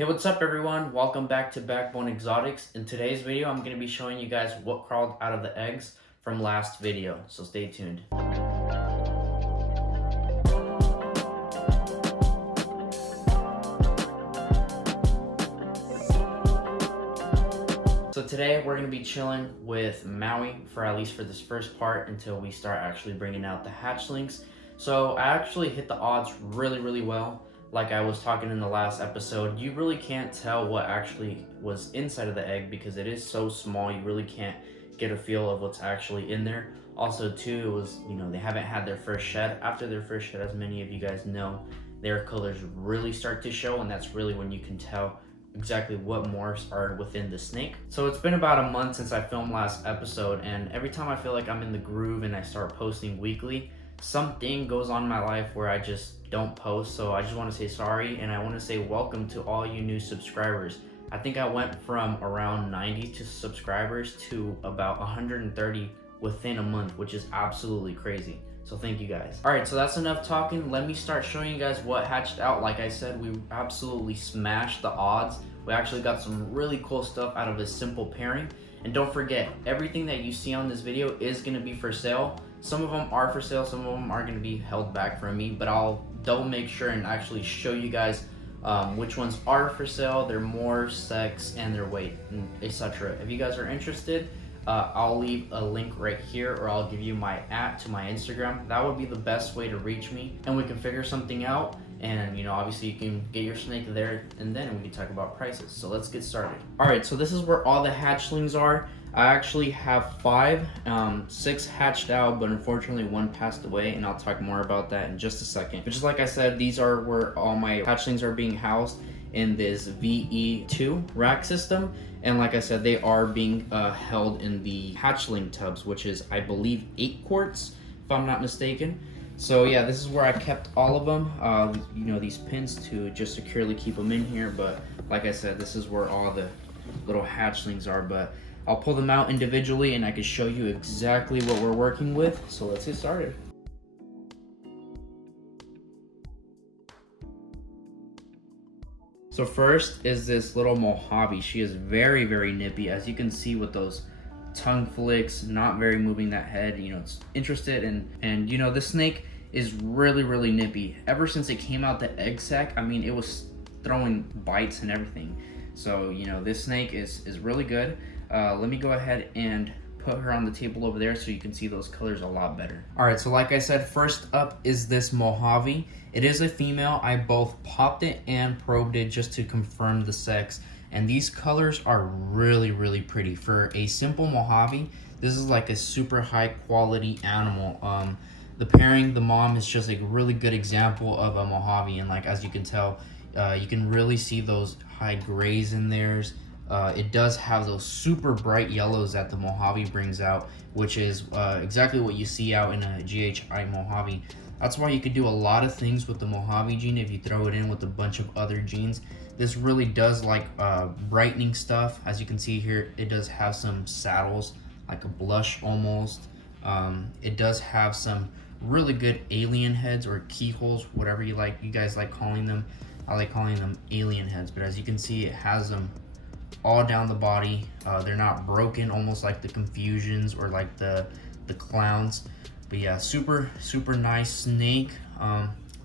Hey, what's up everyone? Welcome back to Backbone Exotics. In today's video, I'm going to be showing you guys what crawled out of the eggs from last video, so stay tuned. So today we're going to be chilling with Maui for at least for this first part until we start actually bringing out the hatchlings. So I actually hit the odds really well. Like I was talking in the last episode, you really can't tell what actually was inside of the egg because it is so small. You really can't get a feel of what's actually in there. Also too, it was, they haven't had their first shed. After their first shed, as many of you guys know, their colors really start to show, and that's really when you can tell exactly what morphs are within the snake. So it's been about a month since I filmed last episode, and every time I feel like I'm in the groove and I start posting weekly, something goes on in my life where I just don't post. So I just want to say sorry, and I want to say welcome to all you new subscribers. I think I went from around 90 subscribers to about 130 within a month, which is absolutely crazy. So thank you guys. All right, so that's enough talking. Let me start showing you guys what hatched out. Like I said, we absolutely smashed the odds. We actually got some really cool stuff out of this simple pairing. And don't forget, everything that you see on this video is gonna be for sale. Some of them are for sale, some of them are gonna be held back from me, but I'll double make sure and actually show you guys which ones are for sale, their morph, sex, and their weight, and etc. If you guys are interested, I'll leave a link right here, or I'll give you my to my Instagram. That would be the best way to reach me, and we can figure something out. And obviously you can get your snake there, and then we can talk about prices. So let's get started. All right, so this is where all the hatchlings are. I actually have 6 hatched out, but unfortunately one passed away, and I'll talk more about that in just a second. But just like I said, these are where all my hatchlings are being housed in this VE2 rack system. And like I said, they are being held in the hatchling tubs, which is, I believe, 8 quarts, if I'm not mistaken. So yeah, this is where I kept all of them. These pins to just securely keep them in here. But like I said, this is where all the little hatchlings are. But I'll pull them out individually, and I can show you exactly what we're working with. So let's get started. So first is this little Mojave. She is very nippy, as you can see with those tongue flicks, not very moving that head. It's interested and this snake is really nippy. Ever since it came out the egg sac, I mean, it was throwing bites and everything. So this snake is really good. Let me go ahead and put her on the table over there so you can see those colors a lot better. All right, so like I said, first up is this Mojave. It is a female. I both popped it and probed it just to confirm the sex, and these colors are really pretty. For a simple Mojave, this is like a super high quality animal. The pairing, the mom is just a really good example of a Mojave, and like as you can tell, you can really see those high grays in theirs. It does have those super bright yellows that the Mojave brings out, which is exactly what you see out in a GHI Mojave. That's why you could do a lot of things with the Mojave gene if you throw it in with a bunch of other genes. This really does like brightening stuff. As you can see here, it does have some saddles, like a blush almost. It does have some really good alien heads or keyholes, whatever you guys like calling them. I like calling them alien heads, but as you can see, it has them all down the body. They're not broken, almost like the Confusions or like the Clowns. But yeah, super nice snake.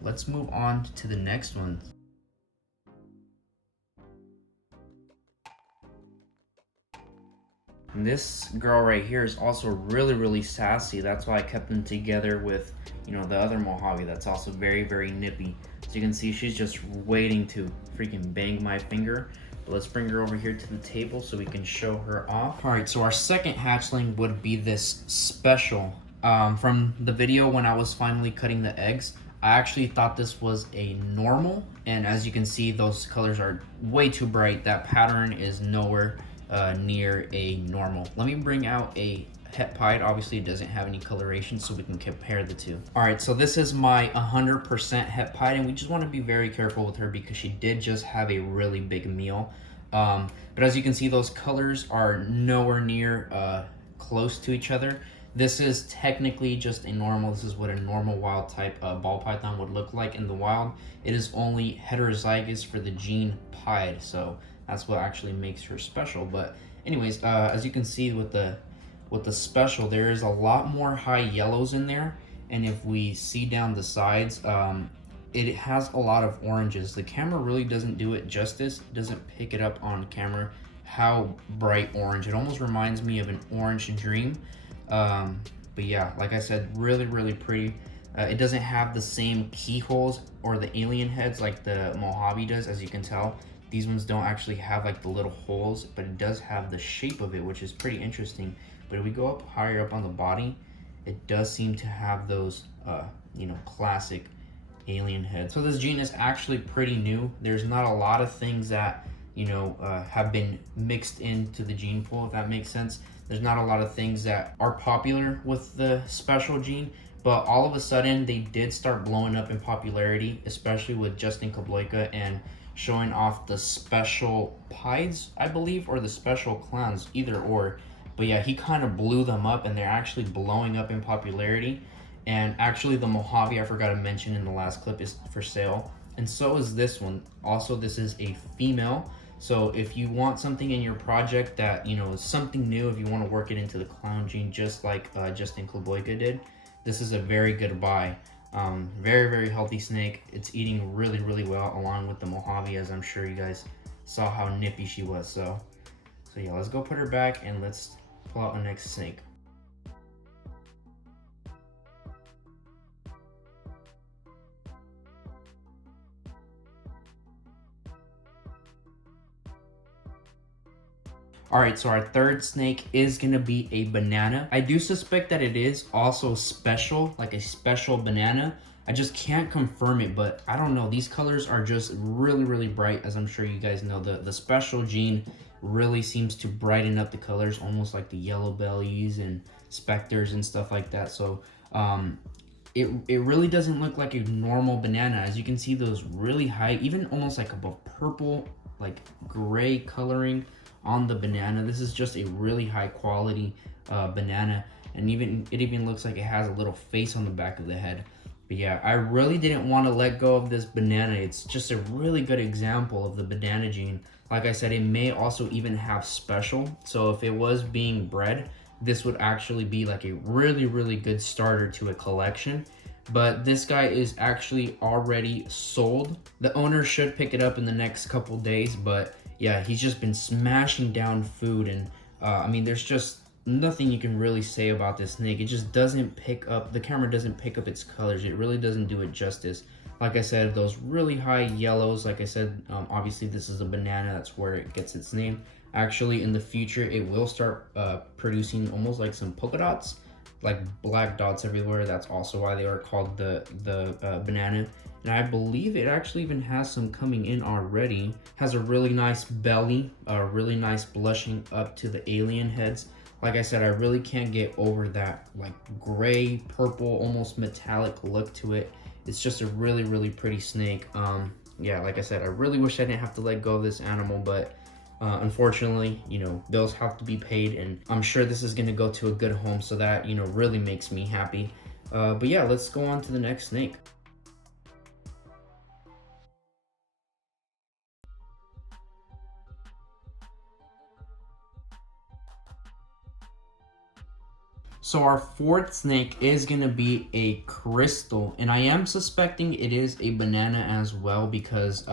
Let's move on to the next one. And this girl right here is also really sassy. That's why I kept them together with the other Mojave that's also very nippy. So you can see she's just waiting to freaking bang my finger. But let's bring her over here to the table so we can show her off. All right, so our second hatchling would be this special. From the video when I was finally cutting the eggs, I actually thought this was a normal, and as you can see, those colors are way too bright. That pattern is nowhere near a normal. Let me bring out a het pied. Obviously it doesn't have any coloration, so we can compare the two. All right, so this is my 100% het pied, and we just want to be very careful with her because she did just have a really big meal. But as you can see, those colors are nowhere near close to each other. This is technically just a normal, this is what a normal wild type ball python would look like in the wild. It is only heterozygous for the gene pied, so that's what actually makes her special. But anyways, as you can see with the special, there is a lot more high yellows in there, and if we see down the sides, it has a lot of oranges. The camera really doesn't do it justice. It doesn't pick it up on camera how bright orange. It almost reminds me of an orange dream. But yeah, like I said, really, really pretty. It doesn't have the same keyholes or the alien heads like the Mojave does, as you can tell. These ones don't actually have like the little holes, but it does have the shape of it, which is pretty interesting. But if we go up higher up on the body, it does seem to have those, you know, classic alien heads. So this gene is actually pretty new. There's not a lot of things that, you know, have been mixed into the gene pool, if that makes sense. There's not a lot of things that are popular with the special gene, but all of a sudden they did start blowing up in popularity, especially with Justin Kabloika and showing off the special pieds, I believe, or the special clowns, either or. But yeah, he kind of blew them up, and they're actually blowing up in popularity. And actually the Mojave, I forgot to mention in the last clip, is for sale, and so is this one. Also, this is a female. So if you want something in your project that, you know, is something new, if you want to work it into the clown gene just like Justin Kloboyka did, this is a very good buy. Very, very healthy snake. It's eating really, really well along with the Mojave, as I'm sure you guys saw how nippy she was. So yeah, let's go put her back and let's pull out our next snake. Alright, so our third snake is gonna be a banana. I do suspect that it is also special, like a special banana. I just can't confirm it, but I don't know. These colors are just really, really bright, as I'm sure you guys know. The special gene really seems to brighten up the colors, almost like the yellow bellies and specters and stuff like that. So it really doesn't look like a normal banana. As you can see, those really high, even almost like a purple, like gray coloring on the banana. This is just a really high quality banana, and it even looks like it has a little face on the back of the head. But yeah, I really didn't want to let go of this banana. It's just a really good example of the banana gene. Like I said, it may also even have special, so if it was being bred, this would actually be like a really, really good starter to a collection. But this guy is actually already sold. The owner should pick it up in the next couple days, but yeah, he's just been smashing down food, and I mean, there's just nothing you can really say about this snake. It just doesn't pick up, the camera doesn't pick up its colors. It really doesn't do it justice. Like I said, those really high yellows, like I said, obviously this is a banana, that's where it gets its name. Actually, in the future, it will start producing almost like some polka dots, like black dots everywhere. That's also why they are called the banana. And I believe it actually even has some coming in already. Has a really nice belly, a really nice blushing up to the alien heads. Like I said, I really can't get over that like gray, purple, almost metallic look to it. It's just a really, really pretty snake. Yeah, like I said, I really wish I didn't have to let go of this animal, but unfortunately, you know, bills have to be paid, and I'm sure this is gonna go to a good home, so that, you know, really makes me happy. But yeah, let's go on to the next snake. So our fourth snake is gonna be a crystal, and I am suspecting it is a banana as well, because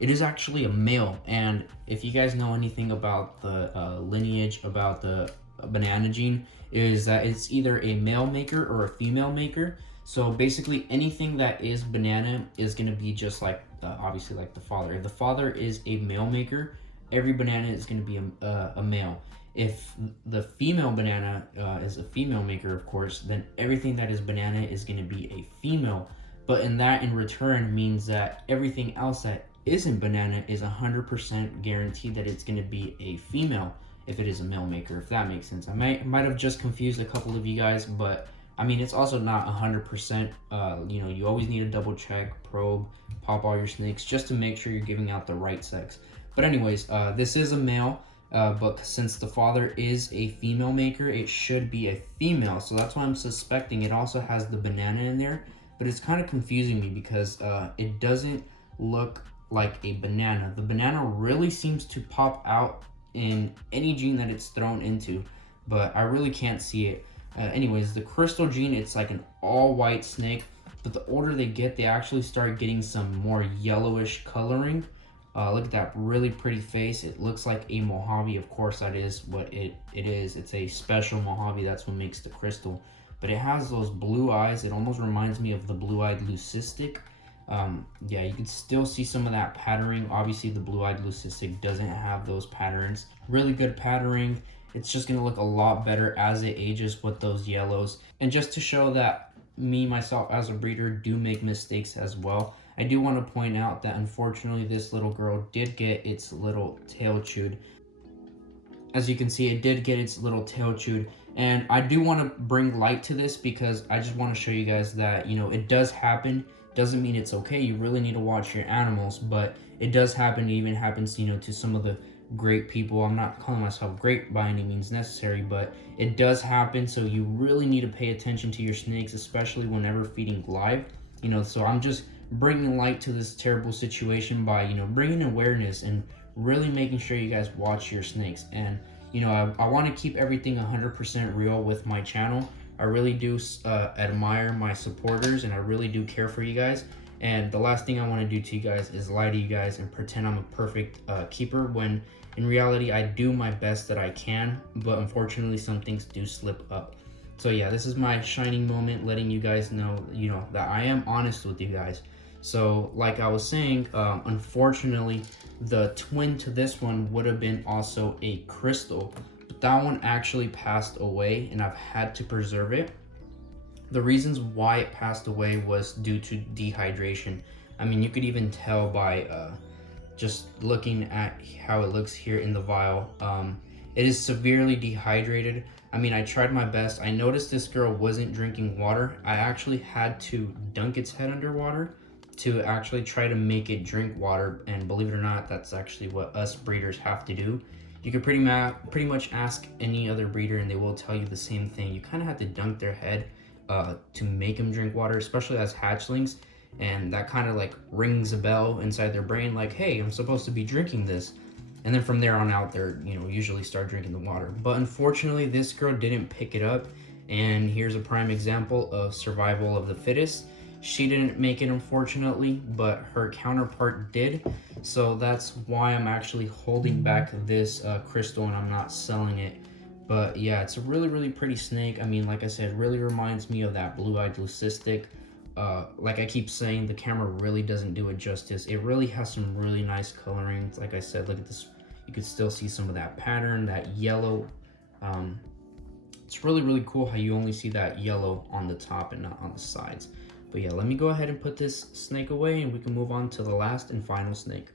it is actually a male. And if you guys know anything about the lineage about the banana gene, is that it's either a male maker or a female maker. So basically anything that is banana is gonna be just like obviously like the father. If the father is a male maker, every banana is gonna be a male. If the female banana is a female maker, of course, then everything that is banana is going to be a female. But in return means that everything else that isn't banana is 100% guaranteed that it's going to be a female if it is a male maker, if that makes sense. I might have just confused a couple of you guys, but I mean, it's also not 100%. You know, you always need to double check, probe, pop all your snakes just to make sure you're giving out the right sex. But anyways, this is a male. but since the father is a female maker, it should be a female. So that's why I'm suspecting it also has the banana in there. But it's kind of confusing me because it doesn't look like a banana. The banana really seems to pop out in any gene that it's thrown into, but I really can't see it. Anyways, the crystal gene, it's like an all white snake, but the older they get, they actually start getting some more yellowish coloring. Look at that really pretty face. It looks like a Mojave. Of course, that is what it is. It's a special Mojave. That's what makes the crystal. But it has those blue eyes. It almost reminds me of the blue-eyed leucistic. Yeah, you can still see some of that patterning. Obviously, the blue-eyed leucistic doesn't have those patterns. Really good patterning. It's just going to look a lot better as it ages with those yellows. And just to show that me, myself, as a breeder, do make mistakes as well, I do want to point out that unfortunately this little girl did get its little tail chewed. As you can see, it did get its little tail chewed. And I do want to bring light to this because I just want to show you guys that, you know, it does happen. Doesn't mean it's okay. You really need to watch your animals, but it does happen. It even happens, you know, to some of the great people. I'm not calling myself great by any means necessary, but it does happen. So you really need to pay attention to your snakes, especially whenever feeding live. You know, so I'm just bringing light to this terrible situation by, you know, bringing awareness and really making sure you guys watch your snakes. And, you know, I want to keep everything 100% real with my channel. I really do admire my supporters, and I really do care for you guys. And the last thing I want to do to you guys is lie to you guys and pretend I'm a perfect keeper, when in reality I do my best that I can, but unfortunately some things do slip up. So yeah, this is my shining moment, letting you guys know, you know, that I am honest with you guys. So like I was saying, unfortunately the twin to this one would have been also a crystal, but that one actually passed away and I've had to preserve it. The reasons why it passed away was due to dehydration. I mean, you could even tell by just looking at how it looks here in the vial. It is severely dehydrated. I mean, I tried my best. I noticed this girl wasn't drinking water. I actually had to dunk its head underwater to actually try to make it drink water, and believe it or not, that's actually what us breeders have to do. You can pretty much ask any other breeder and they will tell you the same thing. You kind of have to dunk their head to make them drink water, especially as hatchlings, and that kind of like rings a bell inside their brain like, hey, I'm supposed to be drinking this. And then from there on out, they're, you know, usually start drinking the water. But unfortunately this girl didn't pick it up, and here's a prime example of survival of the fittest. She didn't make it, unfortunately, but her counterpart did. So that's why I'm actually holding back this crystal and I'm not selling it. But yeah, it's a really, really pretty snake. I mean, like I said, really reminds me of that blue-eyed leucistic. Like I keep saying, the camera really doesn't do it justice. It really has some really nice coloring. Like I said, look at this. You could still see some of that pattern, that yellow. It's really, really cool how you only see that yellow on the top and not on the sides. But yeah, let me go ahead and put this snake away and we can move on to the last and final snake.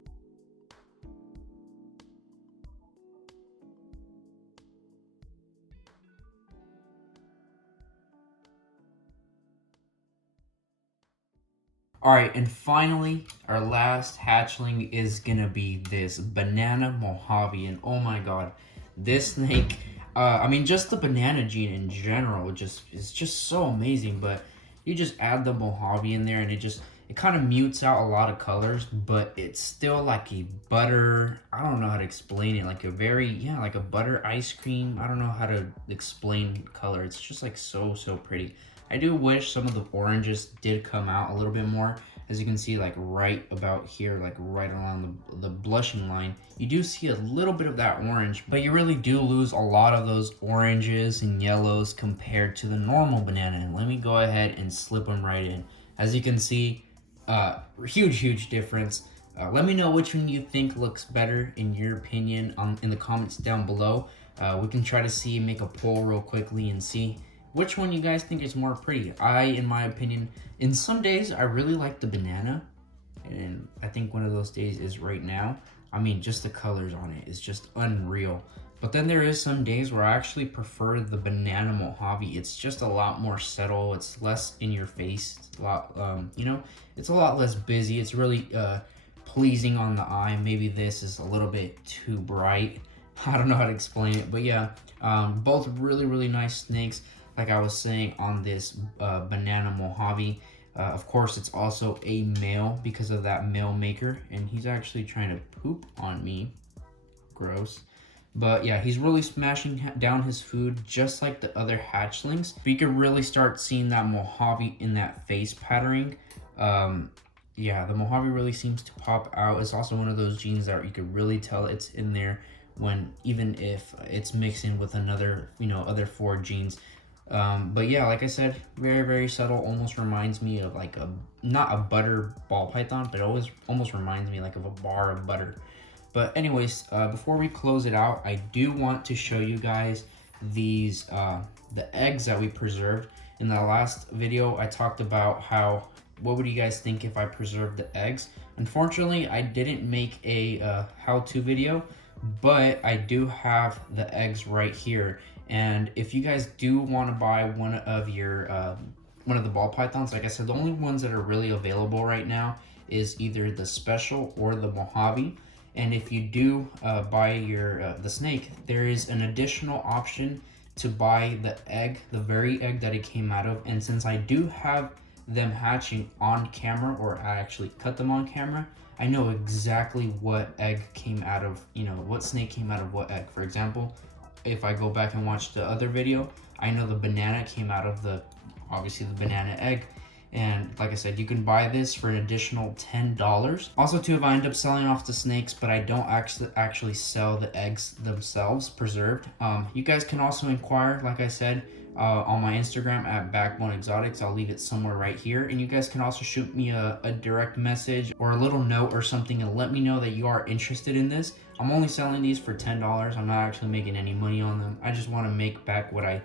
All right, and finally, our last hatchling is gonna be this banana Mojave, and oh my god, this snake, I mean, just the banana gene in general, is just so amazing. But you just add the Mojave in there, and it kind of mutes out a lot of colors, but it's still like a butter. I don't know how to explain it. Like a very, yeah, like a butter ice cream. I don't know how to explain color. It's just like so pretty. I do wish some of the oranges did come out a little bit more. As you can see, like right about here, like right along the blushing line, you do see a little bit of that orange, but you really do lose a lot of those oranges and yellows compared to the normal banana. And let me go ahead and slip them right in. As you can see, huge difference. Let me know which one you think looks better in your opinion in the comments down below. We can try to make a poll real quickly and see which one you guys think is more pretty. In my opinion, in some days I really like the banana, and I think one of those days is right now. I mean, just the colors on it is just unreal. But then there is some days where I actually prefer the banana Mojave. It's just a lot more subtle. It's less in your face. It's a lot, you know, it's a lot less busy. It's really pleasing on the eye. Maybe this is a little bit too bright. I don't know how to explain it, but yeah, both really nice snakes. Like I was saying on this banana Mojave. Of course, it's also a male because of that male maker, and he's actually trying to poop on me. Gross. But yeah, he's really smashing down his food just like the other hatchlings. But you can really start seeing that Mojave in that face patterning. Yeah, the Mojave really seems to pop out. It's also one of those genes that you can really tell it's in there when, even if it's mixing with another, other 4 genes. But yeah, like I said, very subtle. Almost reminds me of like not a butter ball python, but it almost reminds me like of a bar of butter. But anyways, before we close it out, I do want to show you guys these the eggs that we preserved. In the last video, I talked about what would you guys think if I preserved the eggs? Unfortunately, I didn't make a how-to video, but I do have the eggs right here. And if you guys do want to buy one of the ball pythons, like I said, the only ones that are really available right now is either the special or the Mojave. And if you do buy the snake, there is an additional option to buy the egg, the very egg that it came out of. And since I do have them hatching on camera, or I actually cut them on camera, I know exactly what egg came out of, what snake came out of what egg. For example, if I go back and watch the other video, I know the banana came out of obviously the banana egg. And like I said, you can buy this for an additional $10. Also too, if I end up selling off the snakes, but I don't actually sell the eggs themselves preserved, you guys can also inquire, like I said, on my Instagram at Backbone Exotics. I'll leave it somewhere right here. And you guys can also shoot me a direct message or a little note or something and let me know that you are interested in this. I'm only selling these for $10. I'm not actually making any money on them. I just want to make back what I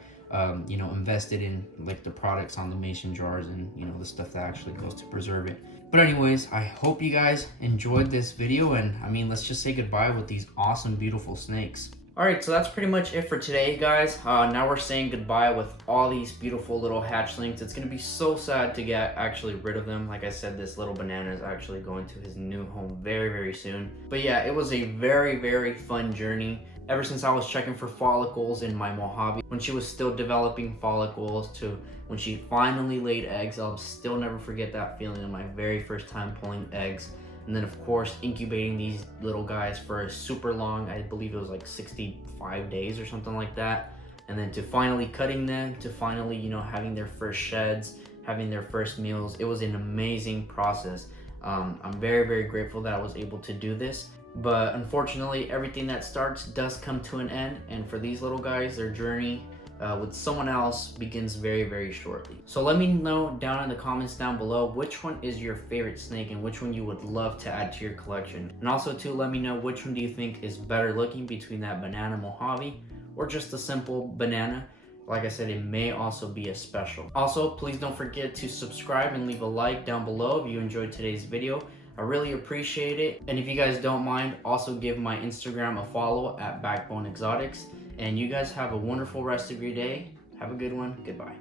invested in, like the products on the mason jars and the stuff that actually goes to preserve it. But anyways, I hope you guys enjoyed this video, and I mean, let's just say goodbye with these awesome, beautiful snakes. Alright, so that's pretty much it for today, guys. Now we're saying goodbye with all these beautiful little hatchlings. It's going to be so sad to get actually rid of them. Like I said, this little banana is actually going to his new home very soon. But yeah, it was a very fun journey. Ever since I was checking for follicles in my Mojave, when she was still developing follicles, to when she finally laid eggs, I'll still never forget that feeling of my very first time pulling eggs. And then of course, incubating these little guys for a super long, I believe it was like 65 days or something like that. And then to finally cutting them, to finally, having their first sheds, having their first meals. It was an amazing process. I'm very grateful that I was able to do this. But unfortunately, everything that starts does come to an end, and for these little guys, their journey with someone else begins very shortly. So let me know down in the comments down below which one is your favorite snake and which one you would love to add to your collection. And also too, let me know which one do you think is better looking between that banana Mojave or just a simple banana. Like I said, it may also be a special. Also, please don't forget to subscribe and leave a like down below if you enjoyed today's video. I really appreciate it. And if you guys don't mind, also give my Instagram a follow at Backbone Exotics. And you guys have a wonderful rest of your day. Have a good one. Goodbye.